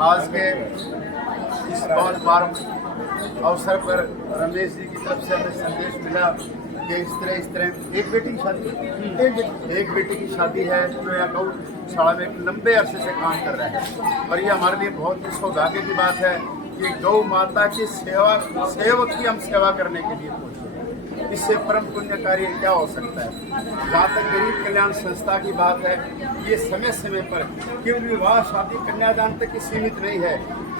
आज के इस बहुत बार अवसर पर रमेश जी की तरफ से हमें संदेश मिला कि इस तरह एक बेटी की शादी एक बेटी की शादी है जो यहाँ गौशाला में एक लंबे अरसे से काम कर रहा है। और ये हमारे लिए बहुत ही सौभाग्य की बात है कि गौ माता की सेवक की हम सेवा करने के लिए पहुँचे। इससे परम पुण्य कार्य क्या हो सकता है। जहाँ तक गरीब कल्याण संस्था की बात है, ये समय समय पर केवल विवाह शादी कन्यादान तक ही सीमित नहीं है।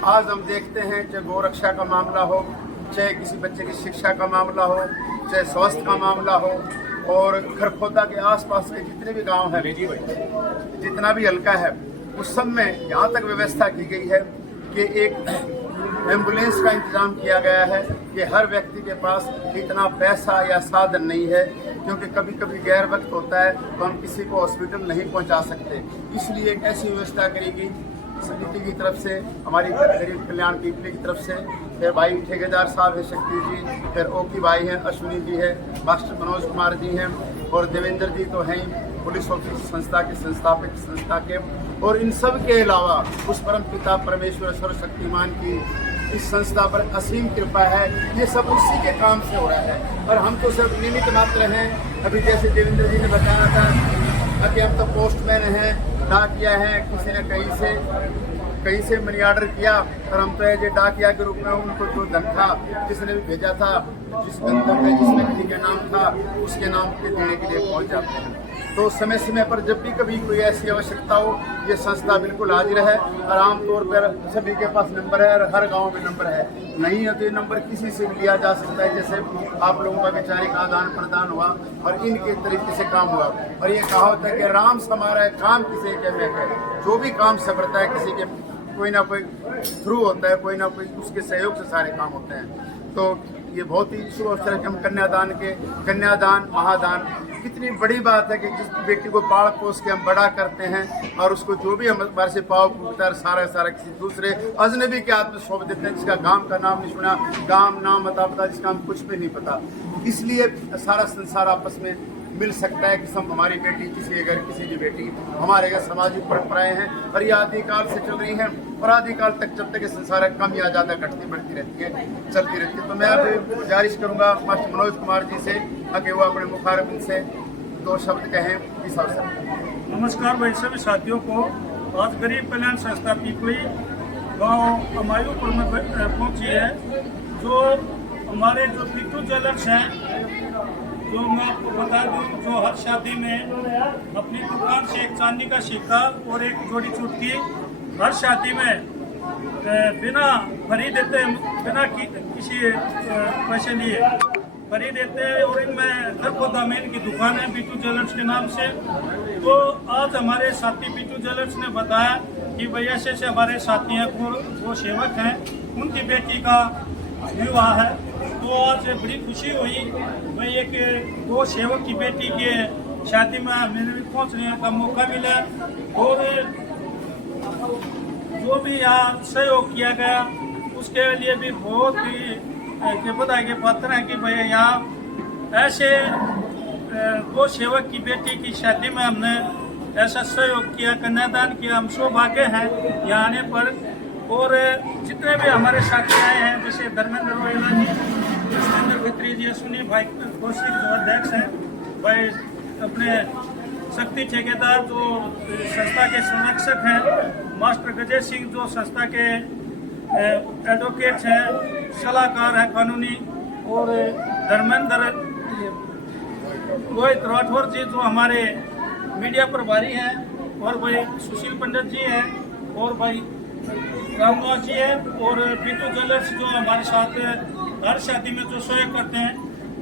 आज हम देखते हैं चाहे गौरक्षा का मामला हो, चाहे किसी बच्चे की शिक्षा का मामला हो, चाहे स्वास्थ्य का मामला हो, और खरखोदा के आसपास के जितने भी गांव हैं, जितना भी हल्का है, उस सब में यहाँ तक व्यवस्था की गई है कि एक एम्बुलेंस का इंतजाम किया गया है कि हर व्यक्ति के पास इतना पैसा या साधन नहीं है, क्योंकि कभी कभी गैर वक्त होता है तो हम किसी को हॉस्पिटल नहीं पहुंचा सकते। इसलिए एक ऐसी व्यवस्था करी गई समिति की तरफ से, हमारी गरीब कल्याण पीपली की तरफ से। फिर भाई ठेकेदार साहब है शक्ति जी, फिर ओकी भाई हैं, अश्विनी जी है, मास्टर मनोज कुमार जी हैं, और देवेंद्र जी तो हैं ही पुलिस ऑफिस संस्था के संस्थापक संस्था के। और इन सब के अलावा उस परम पिता परमेश्वर सर्वशक्तिमान की इस संस्था पर असीम कृपा है। ये सब उसी के काम से हो रहा है और हम तो सब निमित्त मात्र हैं। अभी जैसे देवेंद्र जी ने बताया था कि हम तो पोस्टमैन हैं, डाकिया हैं, किसी ने कहीं से मनी ऑर्डर किया और हम तो एज ए डाकिया के रूप में उनको जो धन था जिसने भी भेजा था, जिस गंतव्य जिस व्यक्ति का नाम था उसके नाम पे देने के लिए पहुंच जाते हैं। तो समय समय पर जब भी कभी कोई ऐसी आवश्यकता हो, ये संस्था बिल्कुल हाजिर है। और आमतौर पर सभी के पास नंबर है और हर गांव में नंबर है, नहीं है तो ये नंबर किसी से भी लिया जा सकता है। जैसे आप लोगों का वैचारिक आदान प्रदान हुआ और इनके तरीके से काम हुआ। और ये कहावत है कि राम समारा है काम किसी के में है। जो भी काम सफलता है किसी के कोई ना कोई थ्रू होता है, कोई ना कोई उसके सहयोग से सारे काम होते हैं। तो ये बहुत ही शुभ अवसर है कि हम कन्यादान महादान कितनी बड़ी बात है कि जिस बेटी को पाल पोस के हम बड़ा करते हैं और उसको जो भी हमारे से पाव पूछता है सारा किसी दूसरे अजनबी के हाथ में सौंप देते हैं, जिसका गांव का नाम नहीं सुना, गांव नाम अता पता, जिसका हम कुछ भी नहीं पता। इसलिए सारा संसार आपस में मिल सकता है कि सब हमारी बेटी किसी घर किसी की बेटी, हमारे घर सामाजिक परंपराएं हैं और ये आदिकाल से चल रही हैं और आदिकाल तक जब तक संसार कम या ज़्यादा घटती बढ़ती रहती है, चलती रहती है। तो मैं अभी गुजारिश करूंगा मास्टर मनोज कुमार जी से कि वो अपने मुखारबिन से दो शब्द कहें इस अवसर पर। नमस्कार भाई सभी साथियों को। आज गरीब कल्याण संस्था पीपली गाँव अमायूपुर में पहुंची है। जो हमारे जो पीटू ज्वेलर्स हैं, जो मैं आपको बता दूं, जो हर शादी में अपनी दुकान से एक चांदी का सिक्का और एक जोड़ी चुटकी हर शादी में बिना फ्री देते, बिना किसी पैसे लिए फ्री देते हैं। और इनमें खरखोदा में इनकी दुकान है पीटू ज्वेलर्स के नाम से। तो आज हमारे साथी पीटू ज्वेलर्स ने बताया कि भाई ऐसे हमारे साथी हैं, वो सेवक हैं, उनकी बेटी का विवाह है। तो आज बड़ी खुशी हुई भाई एक वो सेवक की बेटी के शादी में मैंने भी पहुंचने का मौका मिला। और जो भी यहाँ सहयोग किया गया उसके लिए भी बहुत ही बधाई के पात्र हैं कि भाई यहाँ ऐसे वो सेवक की बेटी की शादी में हमने ऐसा सहयोग किया, कन्यादान किया। हम सौभाग्य हैं यहाँ आने पर। और जितने भी हमारे साथी आए हैं, जैसे धर्मेंद्र रोहिला जी, जितेंद्र भित्री जी, सुनी भाई कौशिक जो अध्यक्ष हैं, भाई अपने शक्ति ठेकेदार जो संस्था के संरक्षक हैं, मास्टर गजय सिंह जो संस्था के एडवोकेट्स हैं, सलाहकार हैं कानूनी, और धर्मेंद्र रोहित राठौर जी जो हमारे मीडिया प्रभारी हैं, और भाई सुशील पंडित जी हैं, और भाई रामदास जी है, और पीटू ज्वेलर्स जो हमारे साथ हर शादी में जो सहयोग करते हैं।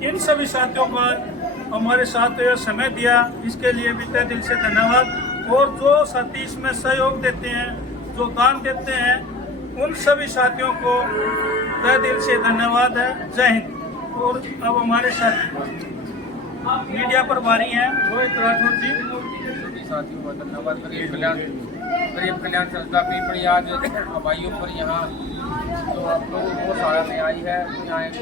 इन सभी साथियों का हमारे साथ समय दिया, इसके लिए भी तहे दिल से धन्यवाद। और जो साथी इसमें सहयोग देते हैं, जो दान देते हैं, उन सभी साथियों को तहे दिल से धन्यवाद है। जय हिंद। और अब हमारे साथ मीडिया प्रभारी हैं रोहित राठौर जी। साथियों का धन्यवाद। गरीब कल्याण संस्था पीपली आज अमायूपुर यहाँ तो आप लोगों को सहारा में आई है। तो यहाँ एक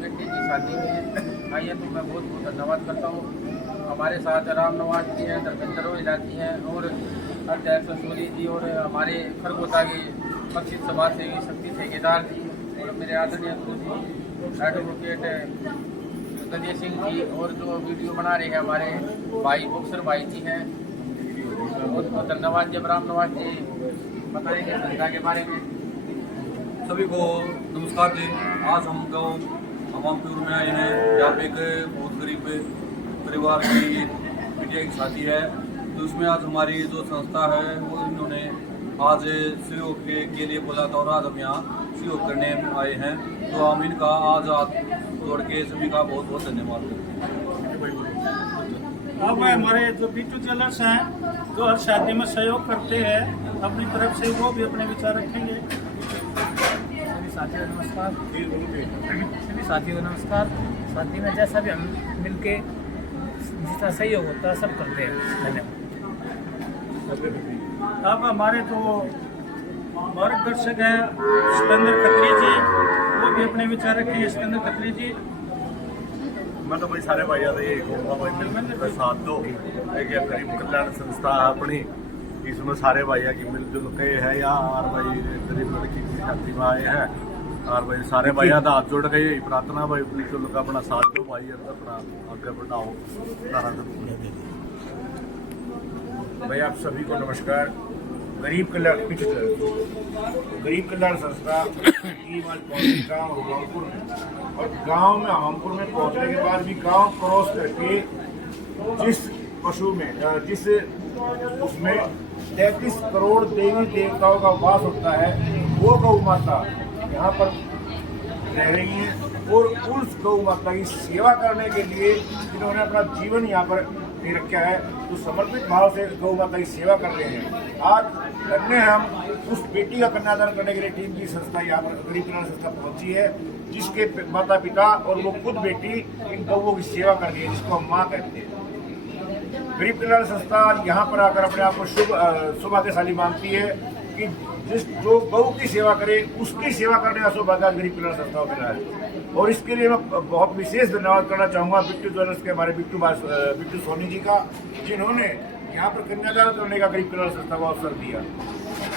बेटी की शादी में आई है, तो मैं बहुत बहुत धन्यवाद करता हूँ। हमारे साथ राम नवाज जी हैं, धर्मेंद्र रोहिला जी हैं, और अध्यक्ष सूरी जी, और हमारे खरगोदा के मस्जिद समाज सेवी शक्ति ठेकेदार जी और मेरे आदरणीय गुरु जी एडवोकेट गंजे सिंह जी और जो वीडियो बना रहे हैं हमारे भाई बक्सर भाई जी हैं, बहुत बहुत धन्यवाद। जब राम नवाज जी बताएंगे संस्था के बारे में। सभी को नमस्कार जी। आज हम गाँव हमामपुर में आए हैं। यहाँ पे एक बहुत गरीब परिवार की बिटिया की शादी है, तो उसमें आज हमारी जो संस्था है वो इन्होंने आज सहयोग के लिए बोला था और आज हम यहाँ सहयोग करने आए हैं। तो हम इनका आज जोड़ के सभी का बहुत बहुत धन्यवाद करते हैं। अब हमारे जो पीटू ज्वेलर्स हैं जो हर शादी में सहयोग करते हैं, अपनी तरफ से वो भी अपने विचार रखेंगे। सभी साथियों को नमस्कार। सभी साथियों को नमस्कार। शादी में जैसा भी हम मिलके जितना सहयोग होता है सब करते हैं। धन्यवाद। अब हमारे जो मार्गदर्शक हैं सिकंदर खत्री जी, वो भी अपने विचार रखेंगे। सिकंदर खत्री जी। मैं तो भाई सारे भाइयों का यही कहूँगा भाई मिलकर साथ दो। एक गरीब कल्याण संस्था है अपनी, इसमें सारे भाइयों की मिलजुल के है या और भाई गरीब लड़की की शादी में आए हैं और भाई सारे भाइयों का हाथ जोड़ के यही प्रार्थना भाई मिलजुल का अपना साथ दो भाई, अपना आगे बढ़ाओ। भाई आप सभी को नमस्कार। गरीब कल्याण संस्था की आज पहुंची गाँव हमामपुर में, और गांव में हमामपुर में पहुंचने के बाद भी गांव क्रॉस करके जिस पशु में जिस उसमें 33 करोड़ देवी देवताओं का वास होता है, वो गौ माता यहाँ पर रह रही हैं और उस गौ माता की सेवा करने के लिए जिन्होंने अपना जीवन यहाँ पर दे रखा है, तो समर्पित भाव से गौ माता की सेवा कर रहे हैं। आज धन्य हम उस बेटी का कन्यादान करने के लिए टीम की संस्था यहाँ पर गरीब कल्याण संस्था पहुंची है, जिसके माता पिता और वो खुद बेटी इन गौओं की सेवा कर रही है, जिसको हम माँ कहते हैं। गरीब कल्याण संस्था यहाँ पर आकर अपने आप को सौभाग्यशाली मानती है कि जो गौ की सेवा करे उसकी सेवा करने का सौभाग्य गरीब कल्याण संस्था को मिला है। और इसके लिए मैं बहुत विशेष धन्यवाद करना चाहूँगा बिट्टू ज्वेलर्स के हमारे बिट्टू सोनी जी का, जिन्होंने यहाँ पर कन्यादान करने का गरीब कल्याण संस्था को अवसर दिया।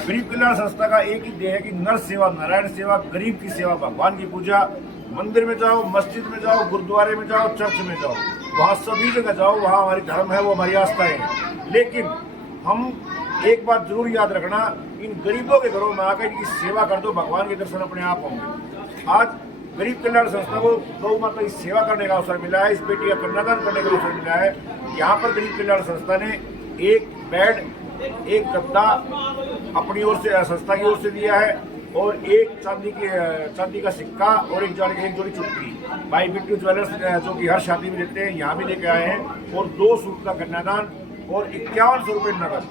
गरीब कल्याण संस्था का एक ही ध्येय है कि नर सेवा नारायण सेवा, गरीब की सेवा, भगवान की पूजा। मंदिर में जाओ, मस्जिद में जाओ, गुरुद्वारे में जाओ, चर्च में जाओ, वहाँ सभी जगह जाओ, वहाँ हमारी धर्म है, वो हमारी आस्था है। लेकिन हम एक बात जरूर याद रखना, इन गरीबों के घरों में आकर इनकी सेवा कर दो, भगवान के दर्शन अपने आप होंगे। आज गरीब कल्याण संस्था को गौ माता की सेवा करने का अवसर मिला है, इस बेटी का कन्यादान करने का अवसर मिला है। यहाँ पर गरीब कल्याण संस्था ने एक बेड, एक गद्दा अपनी ओर से संस्था की ओर से दिया है और एक चांदी का सिक्का और एक जोड़ी चुटकी भाई बिट्टू ज्वेलर्स जो कि हर शादी में देते हैं, यहाँ भी लेके आए हैं। और 2 सूट का कन्यादान और 5100 रुपये नकद,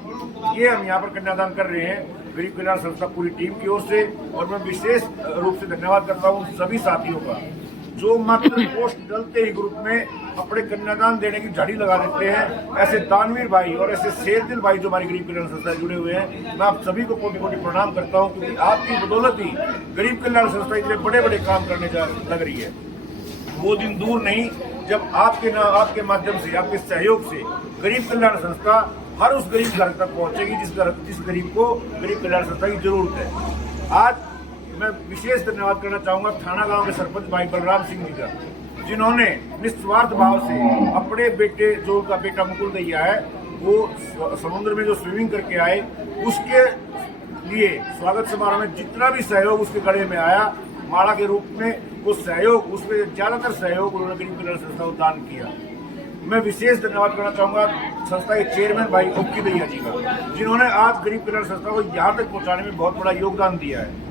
ये हम यहाँ पर कन्यादान कर रहे हैं गरीब कल्याण संस्था पूरी टीम की ओर से। और मैं विशेष रूप से धन्यवाद करता हूँ सभी साथियों का जो मात्र पोस्ट डलते ही ग्रुप में अपने कन्यादान देने की झाड़ी लगा देते हैं। ऐसे दानवीर भाई और ऐसे शेरदिल भाई जो हमारी गरीब कल्याण संस्था से जुड़े हुए हैं, मैं आप सभी को कोटि कोटि प्रणाम करता हूँ, क्योंकि आपकी बदौलत ही गरीब कल्याण संस्था इतने बड़े बड़े काम करने लग रही है। वो दिन दूर नहीं जब आपके माध्यम से, आपके सहयोग से गरीब कल्याण संस्था हर उस गरीब घर तक पहुंचेगी जिस गरीब को गरीब कल्याण संस्था की जरूरत है। आज मैं विशेष धन्यवाद करना चाहूँगा थाना गांव के सरपंच भाई बलराम सिंह जी का, जिन्होंने निस्वार्थ भाव से अपने बेटे, जो उनका बेटा मुकुल दैया है, वो समुद्र में जो स्विमिंग करके आए, उसके लिए स्वागत समारोह में जितना भी सहयोग उसके गले में आया माला के रूप में, वो सहयोग, उसमें ज़्यादातर सहयोग उन्होंने गरीब कल्याण संस्था को दान किया। मैं विशेष धन्यवाद करना चाहूँगा संस्था के चेयरमैन भाई ओक्की दैया जी का, जिन्होंने आज गरीब कल्याण संस्था को यहाँ तक पहुँचाने में बहुत बड़ा योगदान दिया है।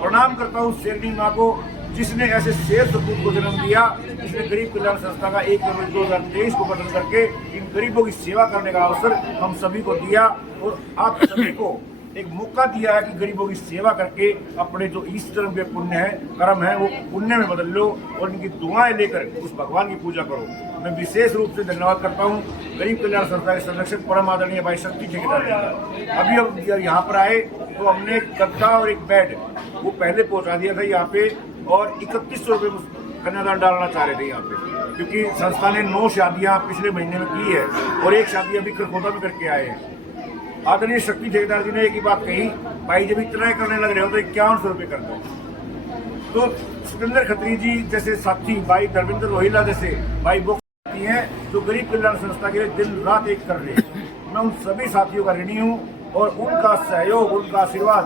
प्रणाम करता हूँ शेरनी माँ को, जिसने ऐसे शेर सपूत को जन्म दिया, जिसने गरीब कल्याण संस्था का 1 जनवरी 2023 को गठन करके इन गरीबों की सेवा करने का अवसर हम सभी को दिया और आप सभी को एक मौका दिया है कि गरीबों की सेवा करके अपने जो इस जन्म के पुण्य है, कर्म है, वो पुण्य में बदल लो और इनकी दुआएं लेकर उस भगवान की पूजा करो। मैं विशेष रूप से धन्यवाद करता हूँ गरीब कल्याण संस्था के संरक्षक परम आदरणीय भाई शक्ति ठेकेदार जी का। अभी हम यहाँ पर आए तो हमने एक गद्दा और एक बेड वो पहले पहुँचा दिया था यहाँ पे, और 3100 रुपये कन्यादान डालना चाह रहे थे यहाँ पे, क्योंकि संस्था ने 9 शादियाँ पिछले महीने में की है और एक शादी अभी खरखोदा में करके आए हैं। आदरणीय शक्ति ठेकेदार जी ने एक ही बात कही, भाई जब इतना करने लग रहे हो तो 5100 रुपये कर दो। तो सिकंदर खत्री जी जैसे साथी, भाई धर्मेंद्र रोहिला जैसे भाई वो हैं जो गरीब कल्याण संस्था के लिए दिन रात एक कर रहे हैं। मैं उन सभी साथियों का ऋणी हूँ और उनका सहयोग, उनका आशीर्वाद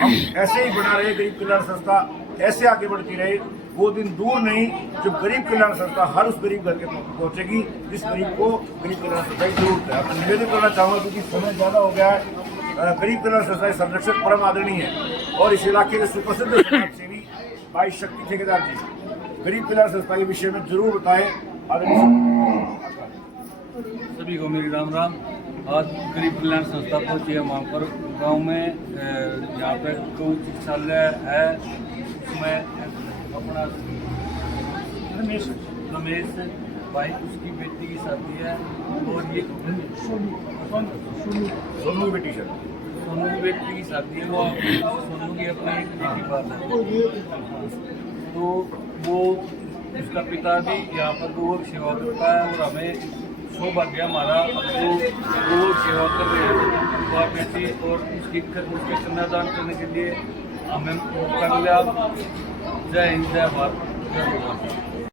हम ऐसे ही बना रहे। गरीब कल्याण संस्था ऐसे आगे बढ़ती रहे। वो दिन दूर नहीं जब गरीब कल्याण संस्था हर उस गरीब घर के पहुंचेगी जिस गरीब को गरीब कल्याण संस्था की जरूरत है। मैं निवेदन करना चाहूँगा क्योंकि समय ज़्यादा हो गया है। गरीब कल्याण संस्था संरक्षक परम आदरणीय है और इस इलाके के सुप्रसिद्ध समाज सेवी भाई शक्ति ठेकेदार जी गरीब कल्याण संस्था के विषय में जरूर बताएं। सभी को मेरी राम राम। आज गरीब कल्याण संस्था पहुंची है वहाँ पर गांव में, यहाँ पे गौ चिकित्सालय है, उसमें अपना रमेश भाई उसकी बेटी की शादी है और ये सोनू की बेटी सर, सोनू की बेटी की शादी है। वो सोनू की अपनी बेटी बात है। तो वो उसका पिता भी यहाँ पर गौ सेवा करता है और हमें सौभाग्य हमारा तो गौ सेवा कर रहे हैं वह बेटी और उसकी कन्यादान करने के लिए हमें मौका मिला। जय हिंद, जय भारत, जय भगवान।